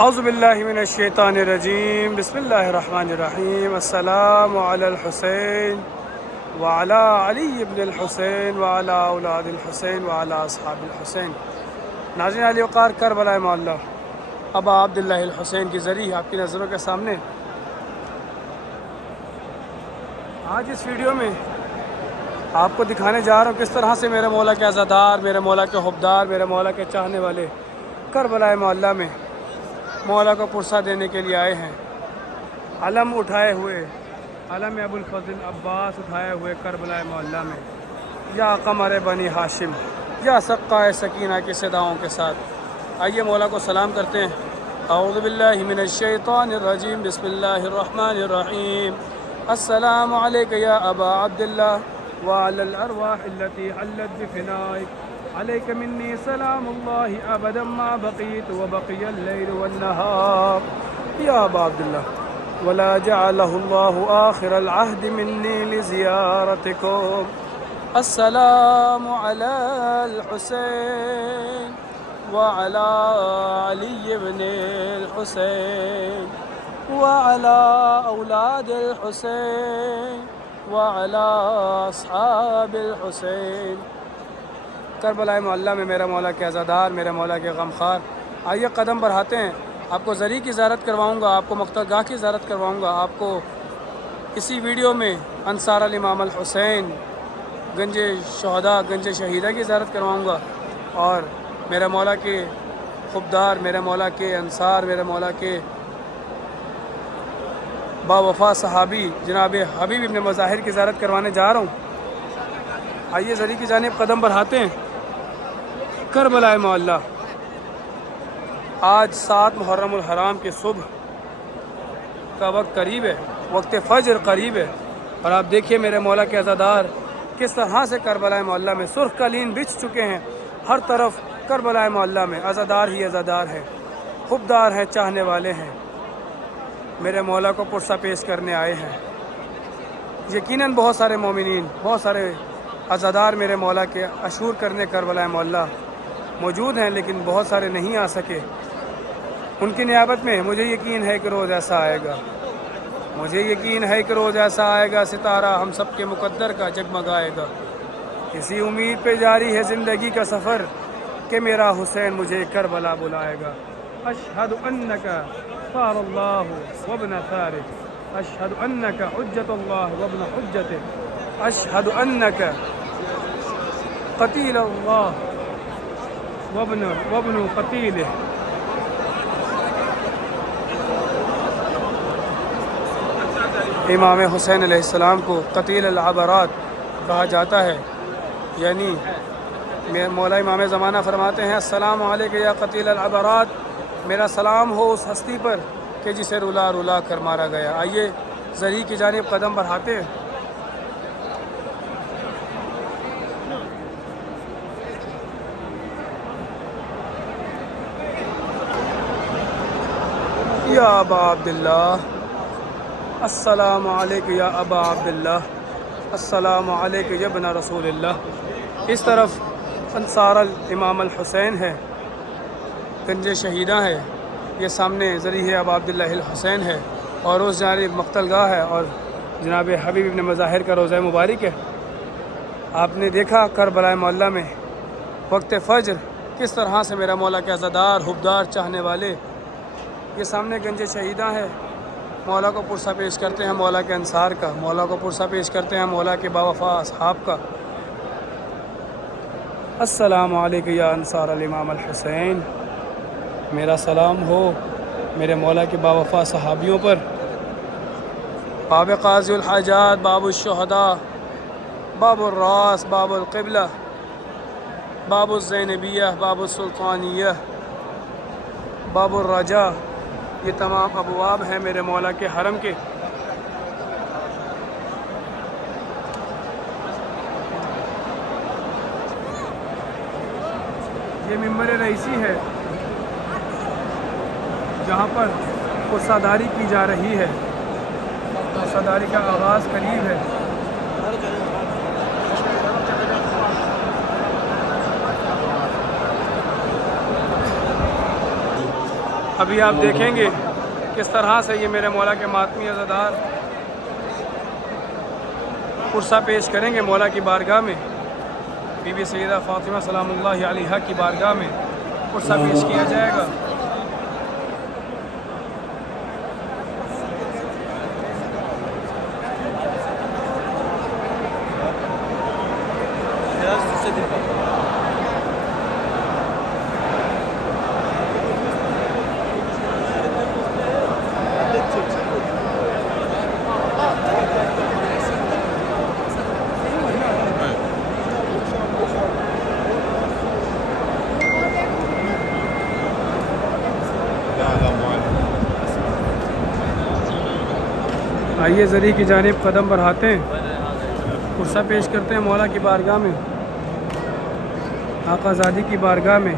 اعوذ باللہ من الشیطان الرجیم بسم اللہ الرحمن الرحیم السلام علی الحسین وعلی علی ابن الحسین وعلی اولاد الحسین وعلی اصحاب الحسین۔ ناظرین علی وقار کربلا معلیٰ ابا عبداللہ الحسین کی ذریعہ آپ کی نظروں کے سامنے آج اس ویڈیو میں آپ کو دکھانے جا رہا ہوں کس طرح سے میرے مولا کے عزادار، میرے مولا کے حبدار، میرے مولا کے چاہنے والے کربلا معلیٰ میں مولا کو پرسہ دینے کے لیے آئے ہیں۔ علم اٹھائے ہوئے، علم ابو الفضل عباس اٹھائے ہوئے کربلا معلیٰ میں، یا قمر بنی ہاشم، یا سقائے سکینہ کی صداؤں کے ساتھ آئیے مولا کو سلام کرتے ہیں۔ اعوذ باللہ من الشیطان الرجیم بسم اللہ الرحمن الرحیم السلام علیک یا ابا عبداللہ وعلی الارواح التي حلت بفنائک عليك مني سلام الله أبدا ما بقيت وبقي الليل والنهار يا أبا عبد الله ولا جعله الله آخر العهد مني لزيارتكم السلام على الحسين وعلى علي بن الحسين وعلى أولاد الحسين وعلى أصحاب الحسين۔ کربلا معلیٰ میں میرا مولا کے عزادار، میرے مولا کے غمخوار، آئیے قدم بڑھاتے ہیں۔ آپ کو زری کی زیارت کرواؤں گا، آپ کو مقتلگاہ کی زیارت کرواؤں گا، آپ کو اسی ویڈیو میں انصار الامام الحسین، گنج شہداء، گنج شہیدہ کی زیارت کرواؤں گا، اور میرے مولا کے خبدار، میرے مولا کے انصار، میرے مولا کے باوفا صحابی جناب حبیب ابن مظاہر کی زیارت کروانے جا رہا ہوں۔ آئیے زری کی جانب قدم بڑھاتے ہیں۔ کربلا معلیٰ آج 7 محرم الحرام کے صبح کا وقت قریب ہے، وقت فجر قریب ہے، اور آپ دیکھیے میرے مولا کے عزادار کس طرح سے کربلا معلیٰ میں سرخ قالین بچھ چکے ہیں۔ ہر طرف کربلا معلیٰ میں عزادار ہی عزادار ہیں، خبدار ہیں، چاہنے والے ہیں، میرے مولا کو پرسہ پیش کرنے آئے ہیں۔ یقیناً بہت سارے مومنین، بہت سارے عزادار میرے مولا کے عشور کرنے کربلا معلیٰ موجود ہیں، لیکن بہت سارے نہیں آ سکے۔ ان کی نیابت میں مجھے یقین ہے کہ روز ایسا آئے گا، مجھے یقین ہے کہ روز ایسا آئے گا، ستارہ ہم سب کے مقدر کا جگمگائے گا۔ اسی امید پہ جاری ہے زندگی کا سفر کہ میرا حسین مجھے کربلا بلائے گا۔ اشہد انک ثار اللہ وابن ثارہ، اشہد انک حجت اللہ وابن حجتہ، اشہد انک قتیل اللہ وابن قتیلہ۔ امام حسین علیہ السلام کو قتیل العبرات کہا جاتا ہے، یعنی مولا امام زمانہ فرماتے ہیں السلام علیک یا قتیل العبرات، میرا سلام ہو اس ہستی پر کہ جسے رلا رلا کر مارا گیا۔ آئیے زری کی جانب قدم بڑھاتے ہیں۔ یا ابا عبداللہ السلام علیک یا ابا عبداللہ السلام علیک یا ابن رسول اللہ۔ اس طرف انصار الامام الحسین ہے، گنج شہیدہ ہے، یہ سامنے ذریعہ ابا عبداللہ الحسین ہے، اور اس جانب مقتلگاہ ہے، اور جناب حبیب ابن مظاہر کا روضہ مبارک ہے۔ آپ نے دیکھا کربلا معلیٰ میں وقت فجر کس طرح سے میرا مولا کے عزادار، حبدار، چاہنے والے، یہ سامنے گنج شہیدہ ہے، مولا کو پرسہ پیش کرتے ہیں مولا کے انصار کا، مولا کو پرسہ پیش کرتے ہیں مولا کے باوفا اصحاب کا۔ السلام علیکم یا انصار الامام الحسین، میرا سلام ہو میرے مولا کے باوفا صحابیوں پر۔ باب قاضی الحاجات، باب الشہداء، باب الراس، باب القبلہ، باب الزینبیہ، باب السلطانیہ، باب الرجا، یہ تمام ابواب ہیں میرے مولا کے حرم کے۔ یہ منبر رئیسی ہے جہاں پر پرسہ داری کی جا رہی ہے، پرسہ داری کا آغاز قریب ہے۔ ابھی آپ دیکھیں گے کس طرح سے یہ میرے مولا کے ماتمی عزادار پرسہ پیش کریں گے مولا کی بارگاہ میں. بی بی سیدہ فاطمہ سلام اللہ علیہا کی بارگاہ میں پرسہ پیش کیا جائے گا. آئیے ذریعہ کی جانب قدم بڑھاتے ہیں، پرسہ پیش کرتے ہیں مولا کی بارگاہ میں، آقا زادی کی بارگاہ میں.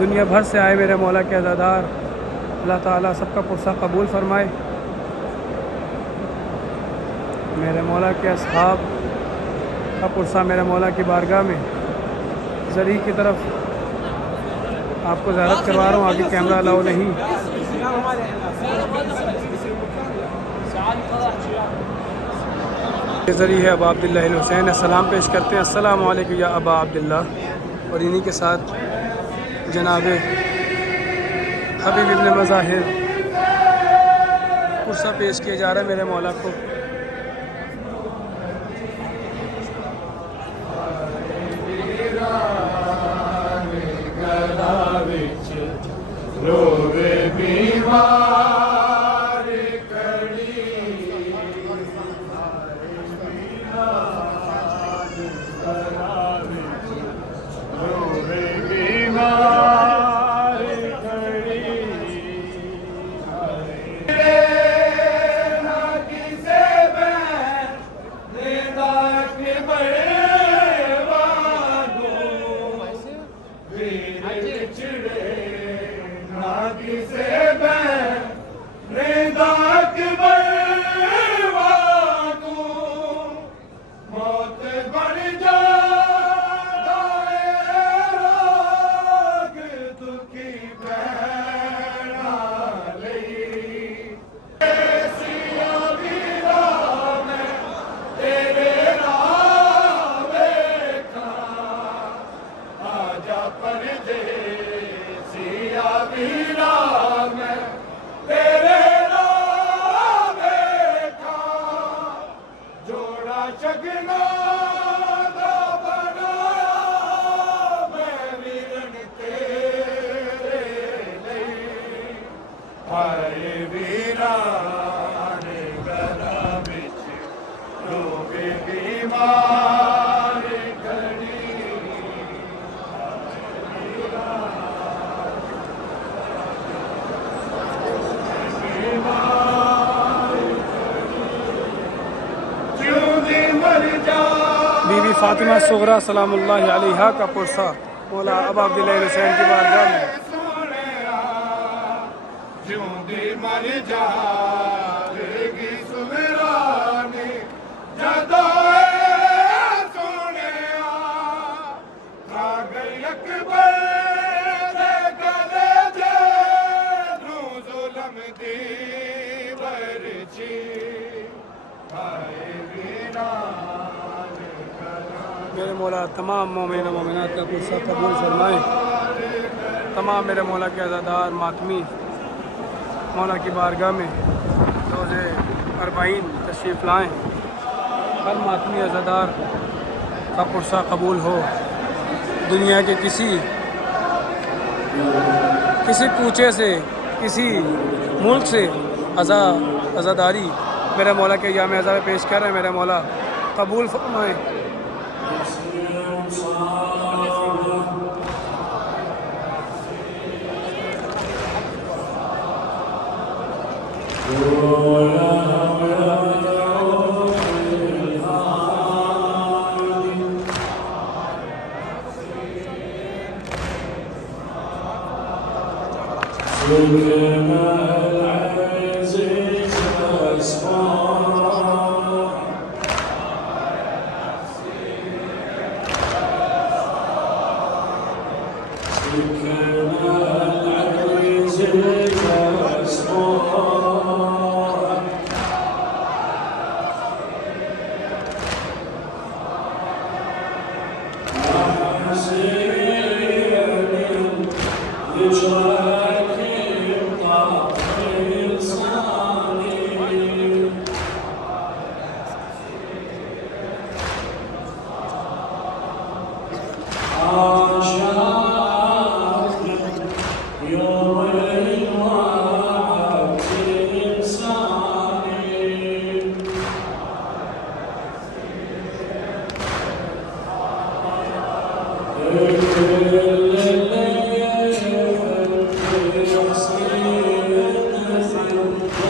دنیا بھر سے آئے میرے مولا کے عزادار، اللہ تعالیٰ سب کا پرسہ قبول فرمائے. میرے مولا کے اصحاب کا پرسہ میرے مولا کی بارگاہ میں. ذریعہ کی طرف آپ کو زیارت کروا رہا ہوں، آگے کیمرہ الاؤ نہیں. یہ ذریعہ ہے ابا عبداللہ الحسین، سلام پیش کرتے ہیں، السلام علیکم یا ابا عبداللہ. اور انہی کے ساتھ جناب حبیب ابن مظاہر پرسہ پیش کیا جا رہا ہے میرے مولا کو. بی بی فاطمہ صغریٰ سلام اللہ علیہا کا پرسہ مولا ابا عبداللہ الحسین کی بارگاہ میں. میرے مولا تمام مومن و مومنات کا پرسہ قبول فرمائے. تمام میرے مولا کے عزادار ماتمی مولا کی بارگاہ میں روز 40 تشریف لائیں. ہر ماتمی عزادار کا پرسہ قبول ہو. دنیا کے کسی کوچے سے، کسی ملک سے عزاداری میرے مولا کے جامع عزا پیش کر رہے ہیں. میرے مولا قبول فرمائیں.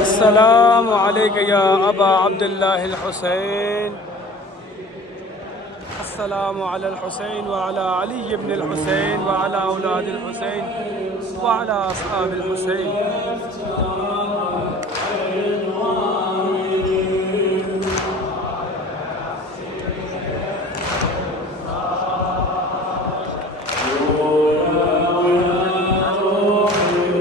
السلام عليك يا أبا عبد الله الحسين. السلام على الحسين وعلى علي بن الحسين وعلى أولاد الحسين وعلى أصحاب الحسين.